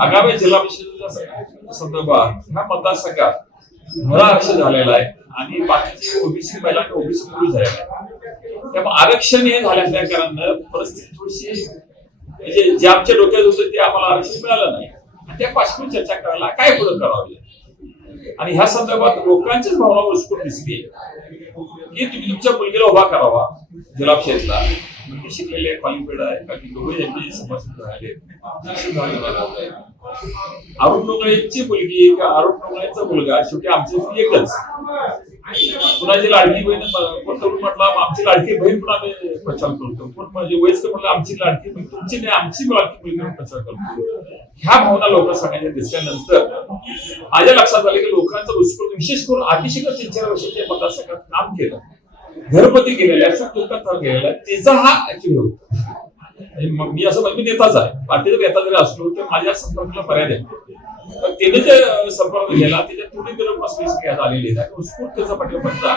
आगामी जिल्हा परिषदेच्या संदर्भात ह्या मतदारसंघात मला आरक्षण झालेला आहे आणि बाकीचे ओबीसी महिला आणि ओबीसी मुली झालेला आहे. त्यामुळे आरक्षण हे झाल्याच्या कारणानं परिस्थिती थोडीशी म्हणजे जे आमच्या डोक्यात होतं ते आम्हाला आरक्षण मिळालं नाही. आणि त्या पार्श्वभूमीवर चर्चा करायला काय पुढे करावे आणि ह्या संदर्भात लोकांचीच भावना उत्स्फूर्त दिसली की तुम्ही तुमच्या मुलगीला उभा करावा जिल्हा परिषदला. मुलगी शिकलेली आहे, क्वालिफाईड आहे, कारण दोघे यांचे समस्या झाले. अरुण डोंगळेची मुलगी किंवा अरुण डोंगळेचा मुलगा शेवटी आमचे एकच. कुणाची लाडकी बहीण कोण तरुण म्हटला आमची लाडकी बहीण पण आम्ही प्रचार करतो, कोण म्हणजे वयस्कर म्हटलं आमची लाडकी बहीण तुमची नाही आमची लाडकी बहीण प्रचार करतो. ह्या भावना लोक सांगायच्या दिसल्यानंतर माझ्या लक्षात आले की लोकांचा उत्स्फूर्त विशेष करून अतिशय 3-4 वर्षाच्या मतदारसंघात काम केलं, घरपती गेलेल्या सुख दुःखात गेलेला त्याचा हा ऍक्च्युअली होता. मग मी असं मी नेताच आहे, पार्टीचा नेता जरी असलो तर माझ्या संपर्काला पर्याय देतो. पण त्याने जे संपर्क केला त्याच्या थोडी झालेली आहे उत्स्फूर्तीचा पाठिंबा.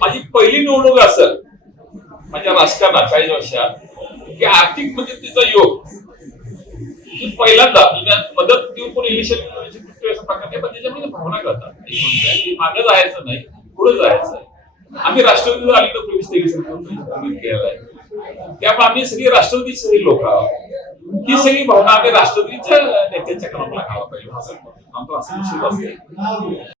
माझी पहिली निवडणूक असेल माझ्या राजकारणात 40 वर्षात की आर्थिक मदतीचा योग पहिल्यांदा मदत देऊन कोण इलेक्शन प्रकार पण त्याच्यामध्ये भावना करतात की मागं जायचं नाही पुढे जायचं आहे. आम्ही राष्ट्रवादीला आली तर 23-23 केलेला आहे. त्यामुळे आम्ही सगळी राष्ट्रवादीची सगळी लोक आहोत. ही सगळी भावना आम्ही राष्ट्रवादीच्या नेत्यांच्या कडून लागायला पाहिजे असं विश्वास असते.